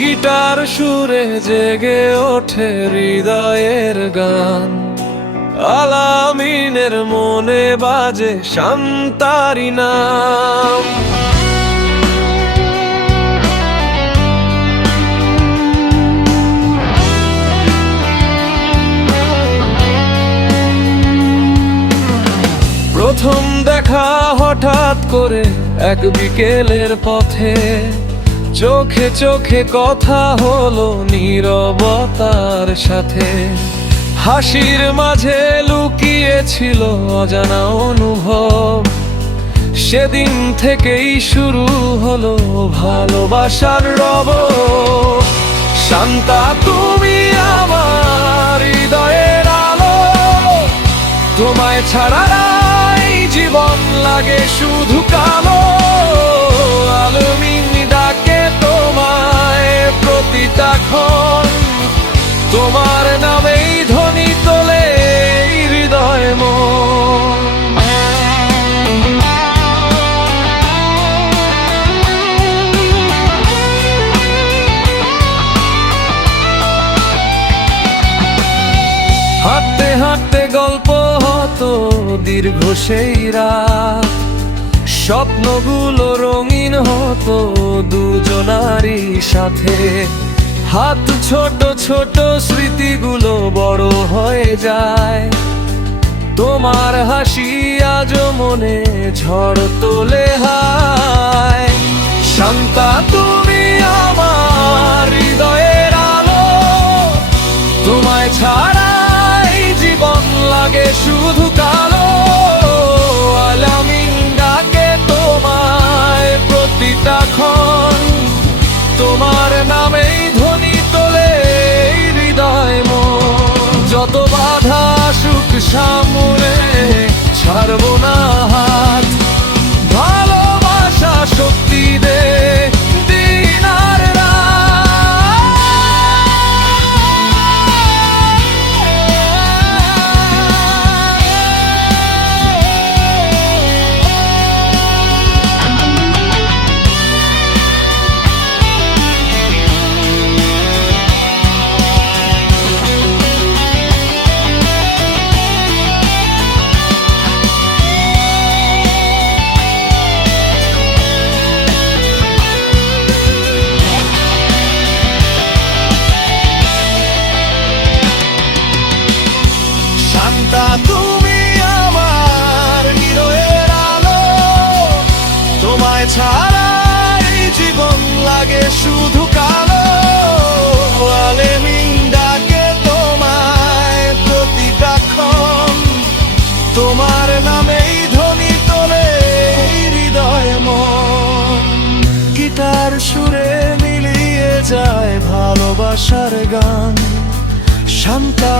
Guitar সুরে জেগে ওঠে হৃদয়ের গান। আলামিনের মনে বাজে শান্তারি নাম। প্রথম দেখা হঠাৎ করে এক বিকেলের পথে, চোখে চোখে কথা হলো নীরবতার সাথে। হাসির মাঝে লুকিয়ে ছিল অজানা অনুভব। সেদিন থেকেই শুরু হলো ভালোবাসার রব। শান্তা তুমি আমার হৃদয়ের আলো, তোমায় ছাড়া এই জীবন লাগে শুধু কালো। আলামিন ডাকে তোমায় প্রতিটা ক্ষণ, তোমার নামেই ধ্বনি তোলে হৃদয় মন। হাঁটতে হাঁটতে গল্প হতো দীর্ঘ সেই রাত। স্বপ্নগুলো রঙিন হতো দুজনারই সাথে। হাত ছোট ছোট স্মৃতিগুলো বড় হয়ে যায়। তোমার হাসি আজও মনে ঝড় তোলে হায়। শান্তা তুমি আমার হৃদয়ের আলো, তোমায় ছাড়া এই জীবন লাগে শুধু কালো। আলামিন ডাকে তোমায় প্রতিটা ক্ষণ, তোমার নামেই ধ্বনি তোলে হৃদয় মন। যত বাধা আসুক সামনে ছাড়বো না হাত। ভালোবাসা শক্তি দে দিন আর তুমি আমার হৃদয়ের আলো, তোমায় ছাড়া এই জীবন লাগে শুধু কালো। আলামিন ডাকে তোমায় প্রতিটা ক্ষণ, তোমার নামেই ধ্বনি তোলে হৃদয় মন। গিটার সুরে মিলিয়ে যায় ভালোবাসার গান। শান্তা